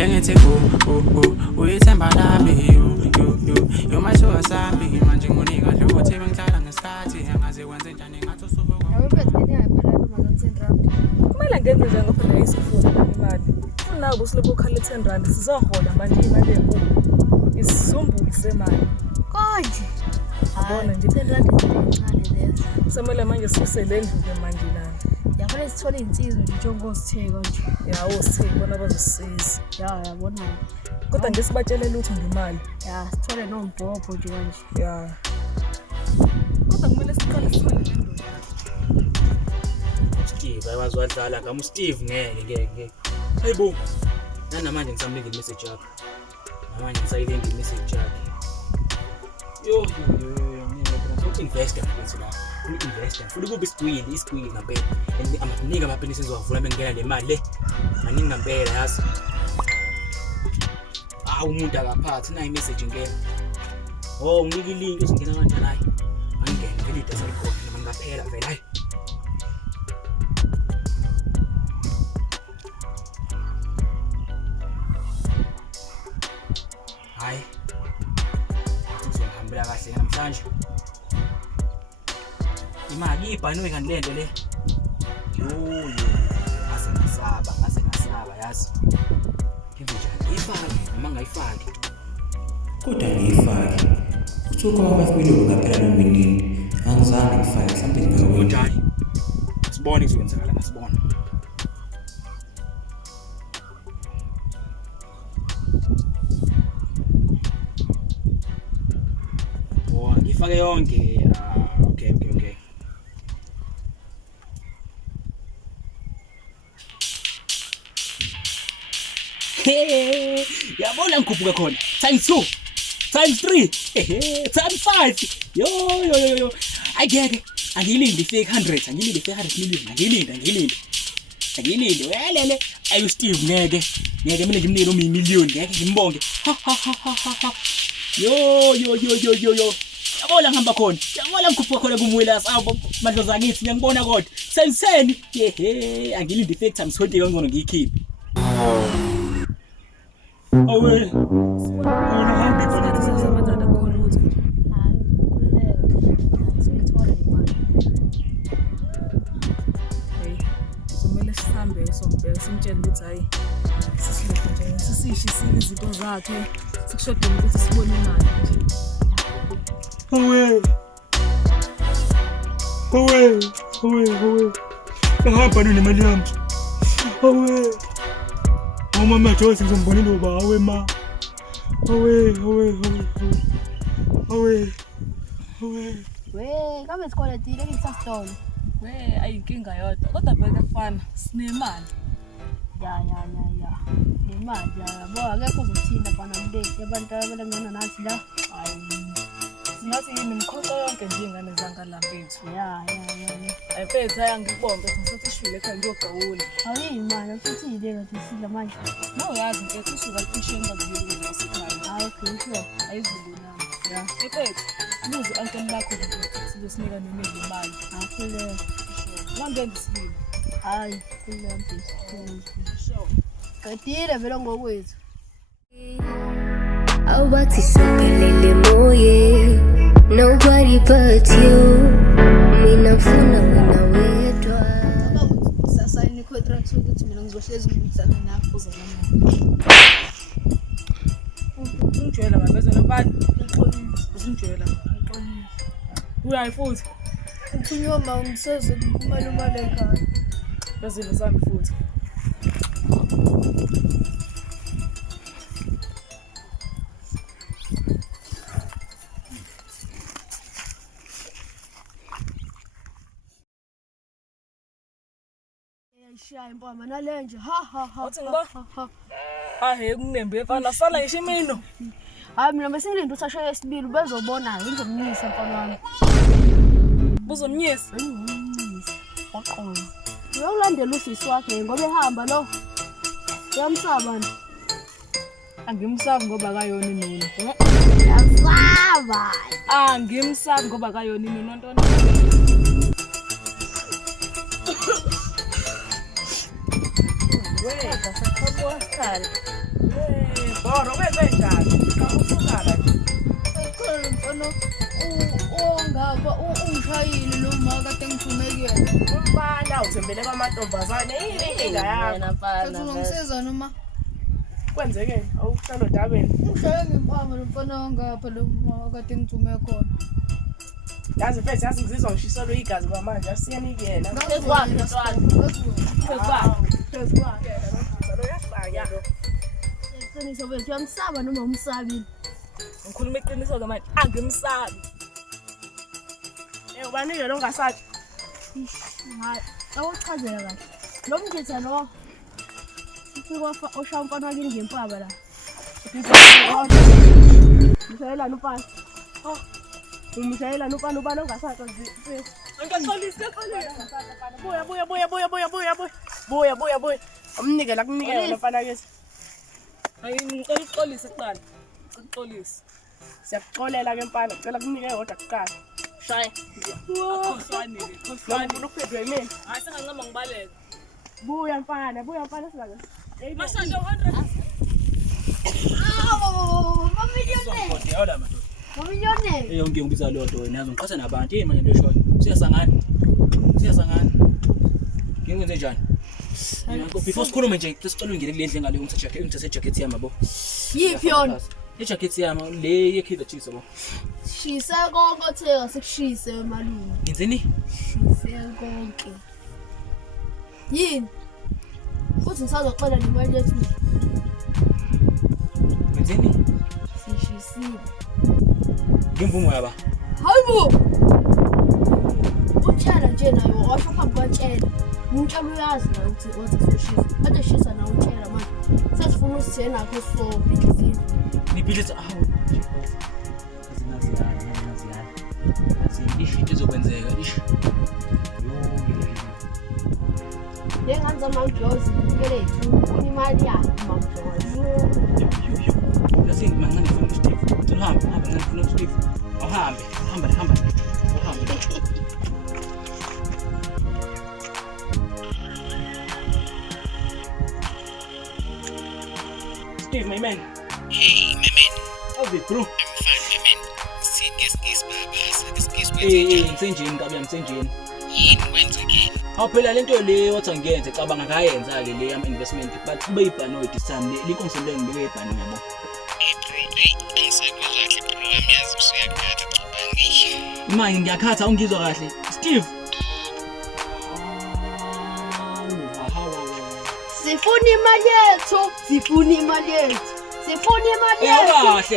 bengithi uyithemba lami you my sure sabi manje ngunika nje ukuthi bengihlala ngesikhathi angaze kwenze njani ngathi usuvuka kumele ngenze njengofuna isifuna imali funa ubusilobo khala 10 rand sizohola manje imali enkulu isizumbulu semali konje ubona nje 10 rand ezincane lezo semele manje sisele endluke manje lana yabona sithola insizwe nje njengositheko nje yawo sibona bazosisiza yabona kodwa ngesibatshele lutho ngemali sithole nombhobho nje kanje kodwa kumele siqale sithole lendoda Steve ayazwadlala ngam Steve ngeke hayibo namanje ngisamlinga imessage yakho namanje ngisayilinda imessage yakhe yo investor ngathi la investor futhi kube isqueeze ngempela amanika amaphenisi ezowavula bengena le mali le maningi ngempela yazi umuntu akaphathi na imessage ngene nginika ilink esingena kanjani hayi angene vele idata likhona noma ngaphela vele hayi hayi ngihambela kahle namhlanje imali ibhanwe kanti lento le yo ngase ngasaba yazi ngivijana ifake noma ngayifaki kodwa ngiyifake uthuka mabafilo ngaphela nomini angizange ngifake something very good sibone izokwenzakala masibone ngifake yonke okay yabona ngikhuphuka khona times 2 times 3 times 5 yo ayeke angilinde fake 100 angilinde fake 100 million angilinde welele ayu Steve ngeke mina ngimnike no million ngeke ngimbonge yo yabona ngihamba khona yabona ngikhuphuka khona kumwela sabo madlozi akithi ngiyangibona kodwa senseni angilinde fake times 20 kangcono ngiyikhiphe awe uhambe khona sisasebenza kakhulu lutho kumele sihambe sombheka simtshele ukuthi hayi sisihle nje sisisho izinto zakhe sikushoda ukuthi sibone imali nje awe ehamba nemali yami mama Joyce ngizombonela uba awe ma kame sikwaletile ngisasitolo ayinkinga yodwa kodwa vele kufana sinemali ya nemali yabo akekho uzothinda bana mdeki abantu abalangena nathi la singathi yini imkhonto yonke nje ingane zangalambethu ya ayiphethe ayangibonke ngisafishile ekhaya ngiyogawula awuyimali futhi ideka sisila manje yazi mfethu usuka kuphisheni bazuyile esekhaya sure ayizuluna ephethe buze uncle lakho ukuthi sizosinika nemali imali khuleka manje ngisibili hayi khuleka mfethu sure qedile vele ngokwethu awubathi siphelele moye nobody but you mina mfuna wena wedwa sasayini contract ukuthi mina ngizohlezi ngibuzana nakho uzalana ungijwayela ngabezela abantu usingijwayela uyayi futhi uthunyoma ungiseze kumalumale ekhaya bezile sami futhi shaya impama nalenje ha uthi ngiba hayi kungembe efana sala ishimino hayi mina besingilinde usasho yesibili bezobona ngizomnyisa mfana wami buzomnyisa waqola uyolandela usisi wakhe ngoba ehamba lo yamsaba nje angimsabi ngoba kayona inini yasaba angimsabi ngoba kayona inini ntona weka sakhobo wasala Boro wenze njani? Usukala nje. Khona mfana ongapha ungishayile noma kade ngithumekele. Umfana uthembele kwamantombazane inkinga yakho. Kathi ungisiza noma Kwenzeke awuhlala odabeni. Ngishaye ngempama lo mfana ongapha lo kade ngithume khona. Yazi mfethu yazi ngizizwa ngishiselwe igazi kwamanje asiyani kuyena. Ngezwani ntwana. Phezwakhe. Lo yasaya lo. Iqiniso bethu uyamsaba noma umsabile. Ngikhuluma iqiniso ke manje angimsabi. Ubanike lo ngasathi. Hayi, awuchazela kahle. Lo mthetho lo ufika oshaya umfana wakini ngempaba la. Mshayela nopana. Umshayela nopana ubani ongasathi nje. Ngixolisa. Buya. Umnike la kunikela nopana ke. Ngicela uxolise kuqala. Ngixolise. Siyakuxolela ke mfana, ngicela kunike kodwa kuqala. Shaya. Khohlwanile, khohlwanile. Lo uphethwe yini? Hayi sengancama ngibaleka. Buya mfana silake. Mashaya 100. Mamiliyone. Yawula madoda. Mamiliyone. Yonke ngibiza lo nto wena yazi ngiqhatha nabantu yini manje into eshoyo. Siyasangana. Ngikwenze njani? Before sikhulume nje sicela ungene kule ndle ngale ungithathe jacket yami yabo. Yiphi yona? I-jacket yami le yekhidza cheese yabo. Shise konke otheka sekushise malume. Ngenzeni? Shise konke. Yini? Futhi ngisazoxela nemali yethu. Ngenzeni? Sishisile. Ngimvumo yaba. Hayibo. Utshela nje nayo washo phambi kwatshela. Untshela uyazi la ukuthi sishisa. Ade shisa na utshela manje. Sesifuna usithena nakho so bidlizini. Nibhilitsa awu. Ishi izokwenzeka ishi. Ngenganza mangjozi ngelethu ufuna imali yakhe mangjozi. Lasingi mangane ngifuna Steve. Tuhamba ngane ngifuna Steve. Awuhambe, hamba. Awuhambe. Steve, my man. Hey, my man. How's it, bro? I'm fine, my man. See, this baba, Ngisenjini kabi ngisenjini. yini wenzekile? Awuphela lento le wathi ngiyenze cabanga ngayenza ke le yam investment but kube ibhano edisane likonsolelo ngibeke ibhano yabo. Bro, angisekho kahle bro, amiyazi usuyakhatha cabanga. Manje ngiyakhatha ungizwa kahle. Steve. Sifuna imali yethu.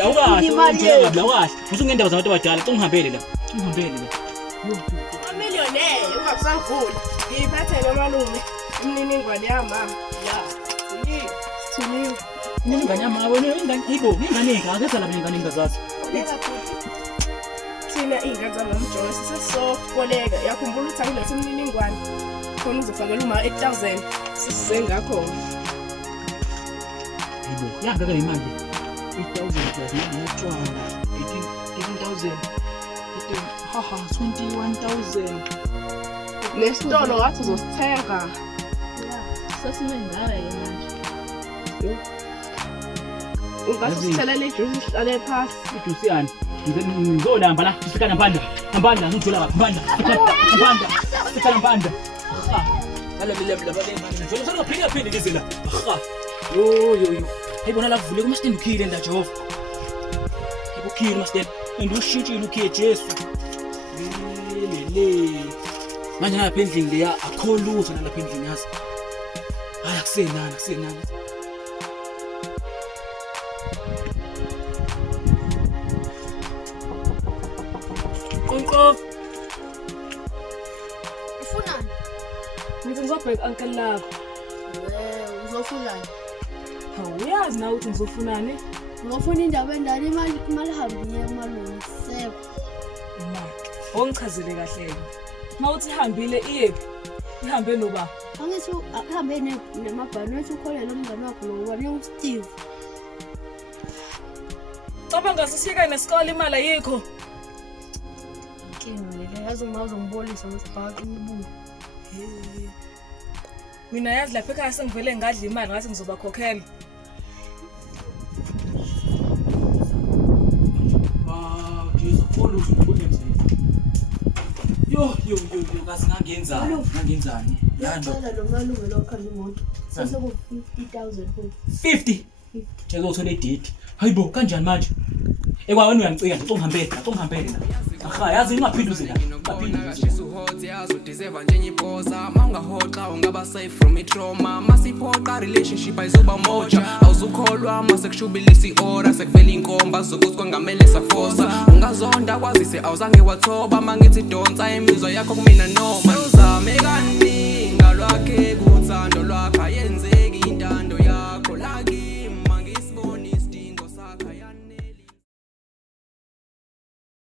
Awukahle. Usungendawo zabantu abadala, ungihambele la. Amillionaire ungasavuli. Ngiphethe lo malume. Imniningwane yama. Ya. Thulile. Ingane yami wena ingane aketha la ingane engazazi. Koleka futhi. Thina ingane zanomjoyi sisesokoleka. Yakhumbula ukuthi akulethe imniningwane. Khona uzofakela uma 8000 sisize ngakho. Yanga ke imali 8000 plus notshwala 18000 haha 21000 Nesitolo wathi uzosithenga. Sasimengawe manje. Ungasithela ijuice ihlale phansi. ijuice yani ngizolamba la sisikana mpanda ngijula lapha mpanda ala le manje njalo sangaphinde lezi la yo ayibona la kuvule kuma stand ukhile nda Jehova ukhile ma stand andishintshile ukhiye Jesu le manje lapha endlini leya akho lutho lapha endlini yazi hayi akusenani Konko. Ufunani? Ngithi ngizobheka uncle lakho. Uzofunani? Awuyazi na ukuthi ngizofunani? Ngofuna indaba endala imali hambiye malume seko. Imali. Ongichazele kahle. Mawuthi ihambile iyephi? Ihambe noba. Angithi ahambe nemabhano ethi ukholele umngane wakho lo wani uSteve. Cabanga sisiyeka nesikole imali ayikho. Ngeke yazi uma uzongibolisa ngesibhaka imibuzo. Mina yazi lapha ekhaya sengivele ngadla imali ngathi ngizobakhokhela. oluthi ubone msebenzi. Yo, kasi ngangenzani? Yando. Ngicela lo malume lo khanda imoto. Seseku 50,000 futhi. 50. Uzothola idate. Hayibo, kanjani manje? Ekwawena uyangicika nje ungihambele la. Aha, yazi ingaphinduzela. Deserve nje ngipoza mawungahoxa ungaba safe from trauma masiphoqa relationship ayizoba moja awuzukholwa masekushubilisa iora sekuvela inkomba zokuthi kwangamele safosa ungazonda kwazise awuzange wathoba mangithi donsa imizwa yakho kumina noma uzame kanjani